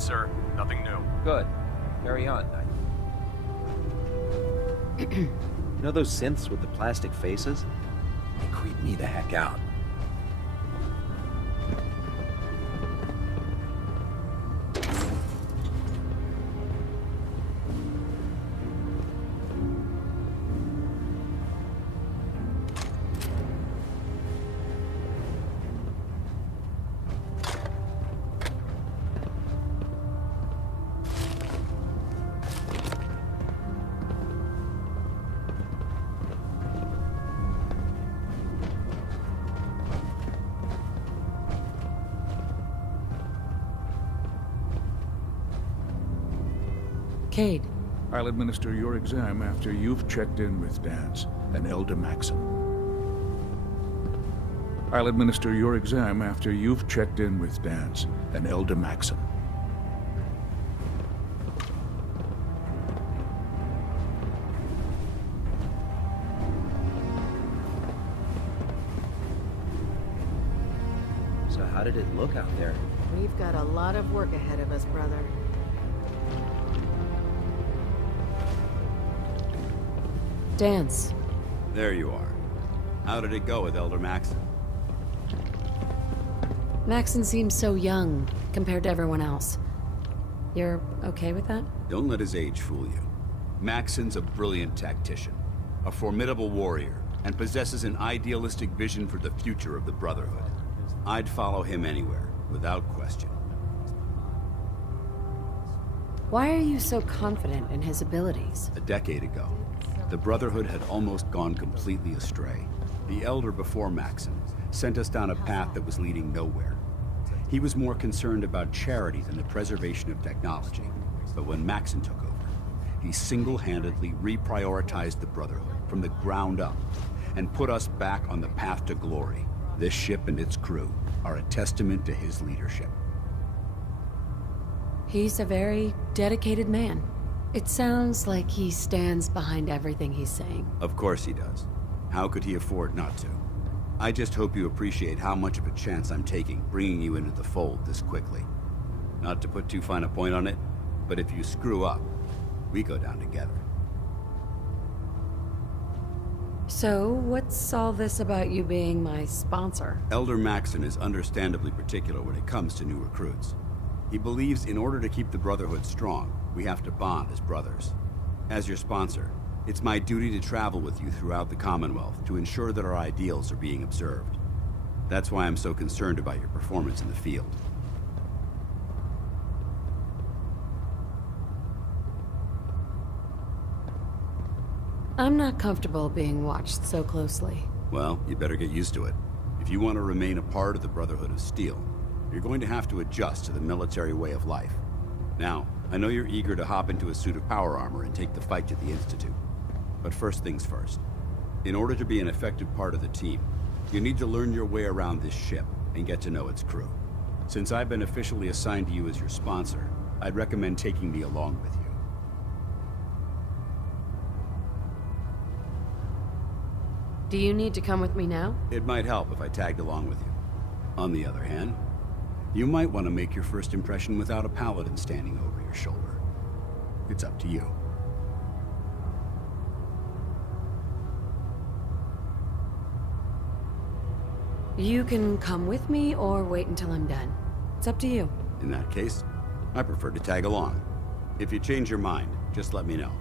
report, sir. Nothing new. Good. Carry on. You know those synths with the plastic faces? They creep me the heck out. Cade. I'll administer your exam after you've checked in with Danse and Elder Maxson. I'll administer your exam after you've checked in with Danse and Elder Maxson. So how did it look out there? We've got a lot of work ahead of us, brother. Danse. There you are. How did it go with Elder Maxson? Maxson seems so young compared to everyone else. You're okay with that? Don't let his age fool you. Maxson's a brilliant tactician, a formidable warrior, and possesses an idealistic vision for the future of the Brotherhood. I'd follow him anywhere, without question. Why are you so confident in his abilities? A decade ago, the Brotherhood had almost gone completely astray. The Elder before Maxson sent us down a path that was leading nowhere. He was more concerned about charity than the preservation of technology. But when Maxson took over, he single-handedly reprioritized the Brotherhood from the ground up and put us back on the path to glory. This ship and its crew are a testament to his leadership. He's a very dedicated man. It sounds like he stands behind everything he's saying. Of course he does. How could he afford not to? I just hope you appreciate how much of a chance I'm taking bringing you into the fold this quickly. Not to put too fine a point on it, but if you screw up, we go down together. So, what's all this about you being my sponsor? Elder Maxson is understandably particular when it comes to new recruits. He believes in order to keep the Brotherhood strong, we have to bond as brothers. As your sponsor, it's my duty to travel with you throughout the Commonwealth to ensure that our ideals are being observed. That's why I'm so concerned about your performance in the field. I'm not comfortable being watched so closely. Well, you better get used to it. If you want to remain a part of the Brotherhood of Steel, you're going to have to adjust to the military way of life. Now, I know you're eager to hop into a suit of power armor and take the fight to the Institute. But first things first. In order to be an effective part of the team, you need to learn your way around this ship and get to know its crew. Since I've been officially assigned to you as your sponsor, I'd recommend taking me along with you. Do you need to come with me now? It might help if I tagged along with you. On the other hand, you might want to make your first impression without a paladin standing over your shoulder. It's up to you. You can come with me or wait until I'm done. It's up to you. In that case, I prefer to tag along. If you change your mind, just let me know.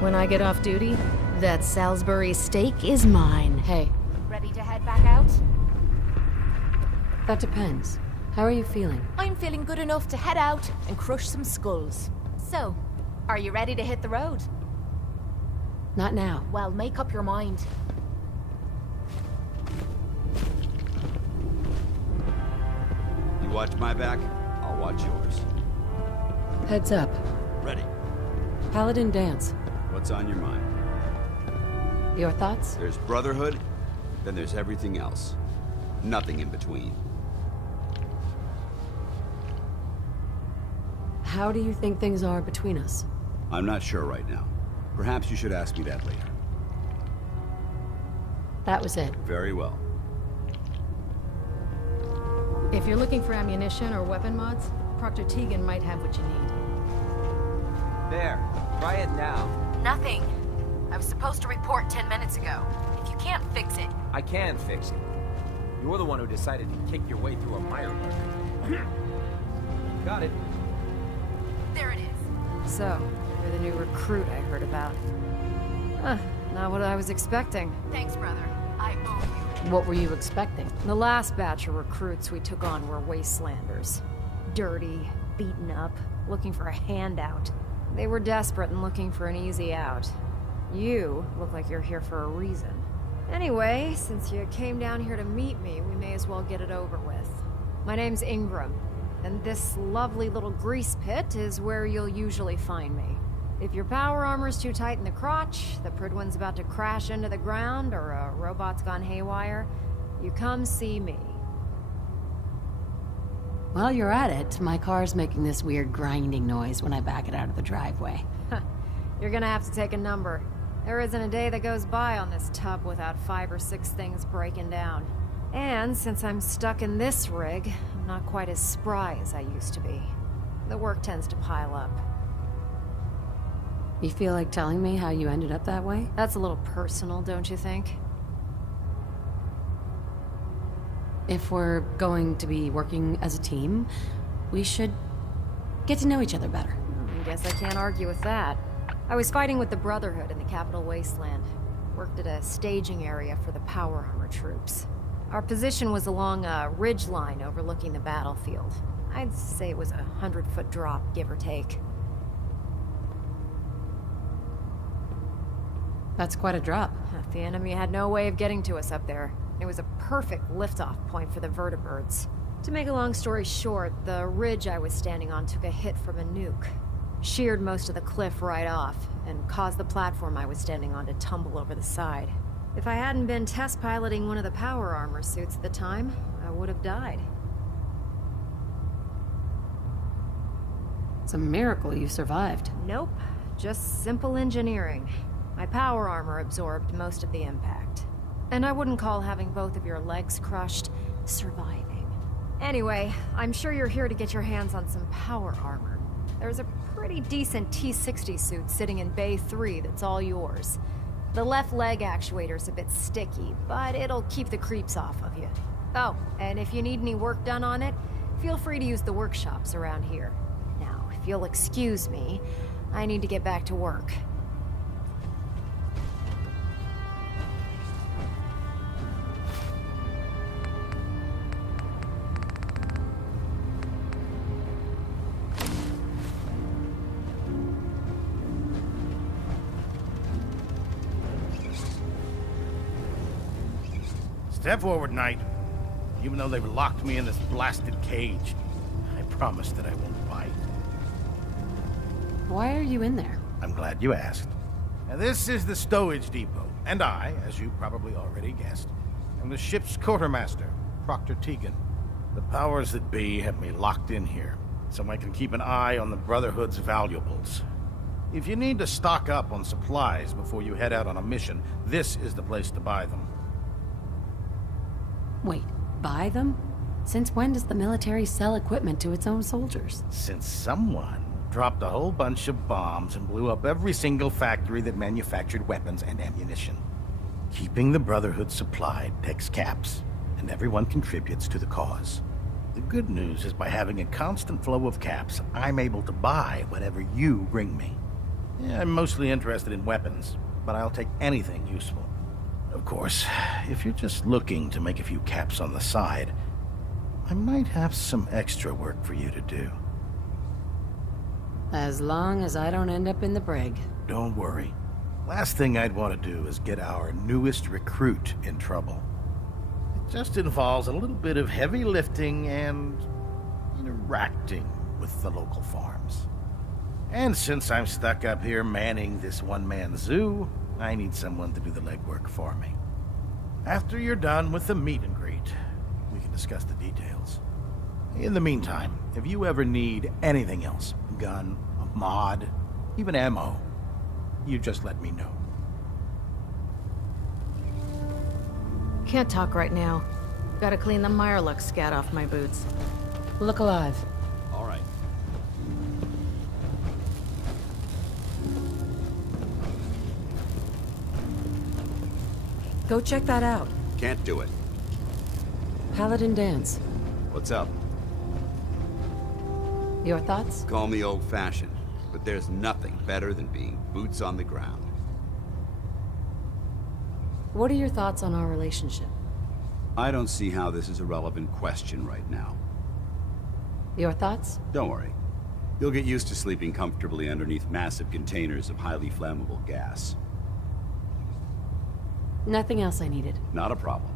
When I get off duty, that Salisbury steak is mine. Hey, Ready to head back out? that depends. How are you feeling? I'm feeling good enough to head out and crush some skulls. So, are you ready to hit the road? Not now. Well, make up your mind. You watch my back, I'll watch yours. Heads up. Ready. Paladin Danse. What's on your mind? Your thoughts? There's Brotherhood, then there's everything else. Nothing in between. How do you think things are between us? I'm not sure right now. Perhaps you should ask me that later. That was it. Very well. If you're looking for ammunition or weapon mods, Proctor Tegan might have what you need. There. Try it now. Nothing. I was supposed to report 10 minutes ago. If you can't fix it... I can fix it. You're the one who decided to kick your way through a mire burger. Got it. There it is. So, you're the new recruit I heard about. Huh, not what I was expecting. Thanks, brother. I owe you. What were you expecting? The last batch of recruits we took on were wastelanders. Dirty, beaten up, looking for a handout. They were desperate and looking for an easy out. You look like you're here for a reason. Anyway, since you came down here to meet me, we may as well get it over with. My name's Ingram, and this lovely little grease pit is where you'll usually find me. If your power armor's too tight in the crotch, the Prydwen's about to crash into the ground, or a robot's gone haywire, you come see me. While you're at it, my car's making this weird grinding noise when I back it out of the driveway. You're gonna have to take a number. There isn't a day that goes by on this tub without 5 or 6 things breaking down. And since I'm stuck in this rig, I'm not quite as spry as I used to be. The work tends to pile up. You feel like telling me how you ended up that way? That's a little personal, don't you think? If we're going to be working as a team, we should get to know each other better. I guess I can't argue with that. I was fighting with the Brotherhood in the Capital Wasteland. Worked at a staging area for the power armor troops. Our position was along a ridge line overlooking the battlefield. I'd say it was a 100-foot drop, give or take. That's quite a drop. The enemy had no way of getting to us up there. It was a perfect liftoff point for the vertibirds. To make a long story short, the ridge I was standing on took a hit from a nuke. Sheared most of the cliff right off, and caused the platform I was standing on to tumble over the side. If I hadn't been test piloting one of the power armor suits at the time, I would have died. It's a miracle you survived. Nope, just simple engineering. My power armor absorbed most of the impact. And I wouldn't call having both of your legs crushed surviving. Anyway, I'm sure you're here to get your hands on some power armor. There's a pretty decent T-60 suit sitting in Bay 3 that's all yours. The left leg actuator's a bit sticky, but it'll keep the creeps off of you. Oh, and if you need any work done on it, feel free to use the workshops around here. Now, if you'll excuse me, I need to get back to work. Step forward, Knight. Even though they've locked me in this blasted cage, I promise that I won't bite. Why are you in there? I'm glad you asked. Now, this is the stowage depot, and I, as you probably already guessed, am the ship's quartermaster, Proctor Tegan. The powers that be have me locked in here, so I can keep an eye on the Brotherhood's valuables. If you need to stock up on supplies before you head out on a mission, this is the place to buy them. Wait, buy them? Since when does the military sell equipment to its own soldiers? Since someone dropped a whole bunch of bombs and blew up every single factory that manufactured weapons and ammunition. Keeping the Brotherhood supplied takes caps, and everyone contributes to the cause. The good news is by having a constant flow of caps, I'm able to buy whatever you bring me. Yeah, I'm mostly interested in weapons, but I'll take anything useful. Of course, if you're just looking to make a few caps on the side, I might have some extra work for you to do. As long as I don't end up in the brig. Don't worry. Last thing I'd want to do is get our newest recruit in trouble. It just involves a little bit of heavy lifting and interacting with the local farms. And since I'm stuck up here manning this one-man zoo, I need someone to do the legwork for me. After you're done with the meet and greet, we can discuss the details. In the meantime, if you ever need anything else, gun, a mod, even ammo, you just let me know. Can't talk right now. Gotta clean the Mirelux scat off my boots. Look alive. All right. Go check that out. Can't do it. Paladin Dance. What's up? Your thoughts? Call me old-fashioned, but there's nothing better than being boots on the ground. What are your thoughts on our relationship? I don't see how this is a relevant question right now. Your thoughts? Don't worry. You'll get used to sleeping comfortably underneath massive containers of highly flammable gas. Nothing else I needed. Not a problem.